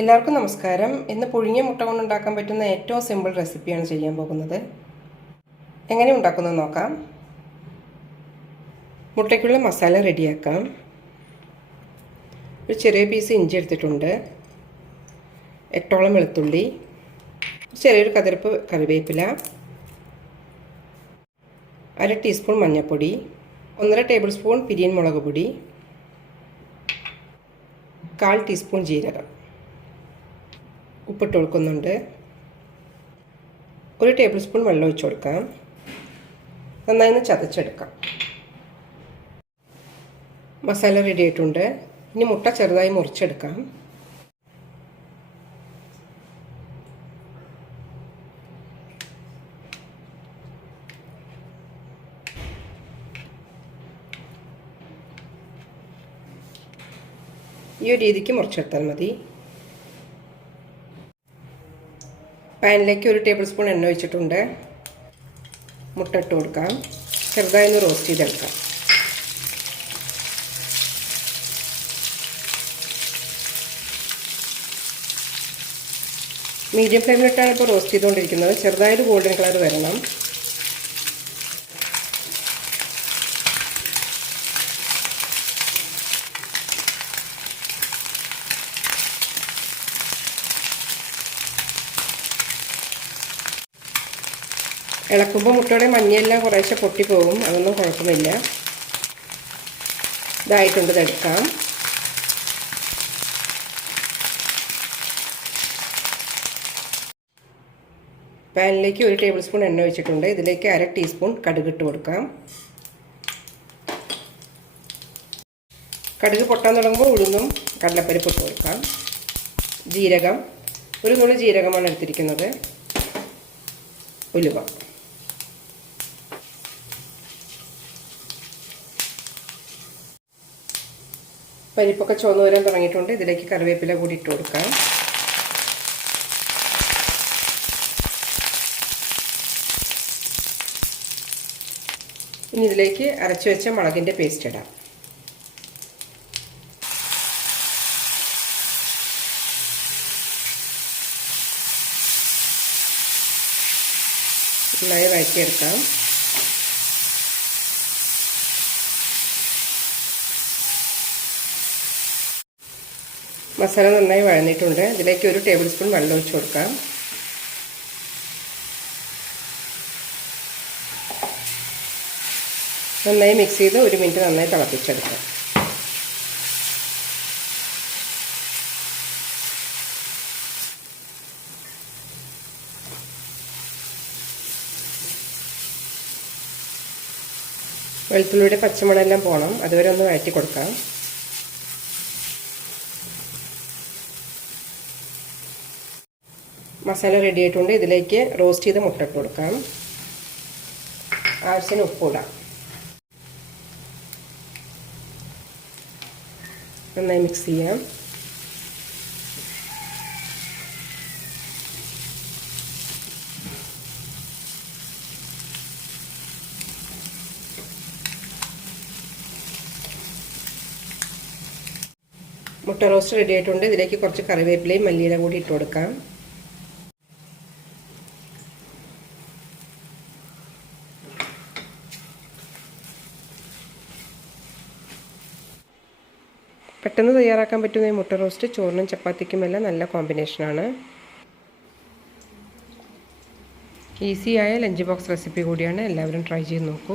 എല്ലാവർക്കും നമസ്കാരം. ഇന്ന് പുഴുങ്ങിയ മുട്ട കൊണ്ടുണ്ടാക്കാൻ പറ്റുന്ന ഏറ്റവും സിമ്പിൾ റെസിപ്പിയാണ് ചെയ്യാൻ പോകുന്നത്. എങ്ങനെ ഉണ്ടാക്കുന്നത് നോക്കാം. മുട്ടയ്ക്കുള്ള മസാല റെഡിയാക്കാം ഒരു ചെറിയ പീസ് ഇഞ്ചി എടുത്തിട്ടുണ്ട്. എട്ടോളം വെളുത്തുള്ളി. ചെറിയൊരു കതിർപ്പ് കറിവേപ്പില. അര ടീസ്പൂൺ മഞ്ഞൾപ്പൊടി ഒന്നര ടേബിൾ സ്പൂൺ പിരിയൻ മുളക് പൊടി. കാൽ ടീസ്പൂൺ ജീരകം. ഉപ്പിട്ട് കൊടുക്കുന്നുണ്ട്. ഒരു ടേബിൾ സ്പൂൺ വെള്ളം ഒഴിച്ചു കൊടുക്കാം. നന്നായി ഒന്ന് ചതച്ചെടുക്കാം. മസാല റെഡി ആയിട്ടുണ്ട്. ഇനി മുട്ട ചെറുതായി മുറിച്ചെടുക്കാം. ഈ ഒരു രീതിക്ക് മുറിച്ചെടുത്താൽ മതി. പാനിലേക്ക് ഒരു ടേബിൾ സ്പൂൺ എണ്ണ ഒഴിച്ചിട്ടുണ്ട്. മുട്ട ഇട്ട് കൊടുക്കാം. ചെറുതായി ഒന്ന് റോസ്റ്റ് ചെയ്തെടുക്കാം. മീഡിയം ഫ്ലെയിമിലിട്ടാണ് ഇപ്പോൾ റോസ്റ്റ് ചെയ്തുകൊണ്ടിരിക്കുന്നത്. ചെറുതായൊരു ഗോൾഡൻ കളർ വരണം. ഇളക്കുമ്പോൾ മുട്ടയുടെ മഞ്ഞയെല്ലാം കുറേശ്ശെ പൊട്ടിപ്പോകും അതൊന്നും കുഴപ്പമില്ല. ഇതായിട്ടുണ്ട് ഇതെടുക്കാം. പാനിലേക്ക് ഒരു ടേബിൾ സ്പൂൺ എണ്ണ ഒഴിച്ചിട്ടുണ്ട്. ഇതിലേക്ക് അര ടീസ്പൂൺ കടുക് ഇട്ട് കൊടുക്കാം. കടുക് പൊട്ടാൻ തുടങ്ങുമ്പോൾ ഉഴുന്നും കടലപ്പരിപ്പ് ഇട്ട് കൊടുക്കാം. ജീരകം. ഒരു നുള്ളി ജീരകമാണ് എടുത്തിരിക്കുന്നത്. ഉലുവ. പരിപ്പൊക്കെ ചുവന്ന് വരാൻ തുടങ്ങിയിട്ടുണ്ട്. ഇതിലേക്ക് കറിവേപ്പില കൂടി ഇട്ട് കൊടുക്കാം. ഇനി ഇതിലേക്ക് അരച്ചു വെച്ച മുളകിന്റെ പേസ്റ്റ് ഇടാം. നന്നായി വഴറ്റിയെടുക്കാം. മസാല നന്നായി വഴന്നിട്ടുണ്ട്. ഇതിലേക്ക് ഒരു ടേബിൾ സ്പൂൺ വെള്ളം ഒഴിച്ച് കൊടുക്കാം. നന്നായി മിക്സ് ചെയ്ത് ഒരു മിനിറ്റ് നന്നായി തിളപ്പിച്ചെടുക്കാം. വെളുത്തുള്ളിയുടെ പച്ചമുളകെല്ലാം പോകണം അതുവരെ ഒന്ന് വഴറ്റി കൊടുക്കാം. മസാല റെഡി ആയിട്ടുണ്ട്. ഇതിലേക്ക് റോസ്റ്റ് ചെയ്ത മുട്ട കൊടുക്കാം. ആവശ്യത്തിന് ഉപ്പിടാം നന്നായി മിക്സ് ചെയ്യാം. മുട്ട റോസ്റ്റ് റെഡി ആയിട്ടുണ്ട്. ഇതിലേക്ക് കുറച്ച് കറിവേപ്പിലയും മല്ലിയില കൂടി ഇട്ട് കൊടുക്കാം. പെട്ടെന്ന് തയ്യാറാക്കാൻ പറ്റുന്ന ഈ മുട്ട റോസ്റ്റ് ചോറിനും ചപ്പാത്തിക്കുമെല്ലാം നല്ല കോമ്പിനേഷനാണ് ഈസിയായ ലഞ്ച് ബോക്സ് റെസിപ്പി കൂടിയാണ്. എല്ലാവരും ട്രൈ ചെയ്ത് നോക്കൂ.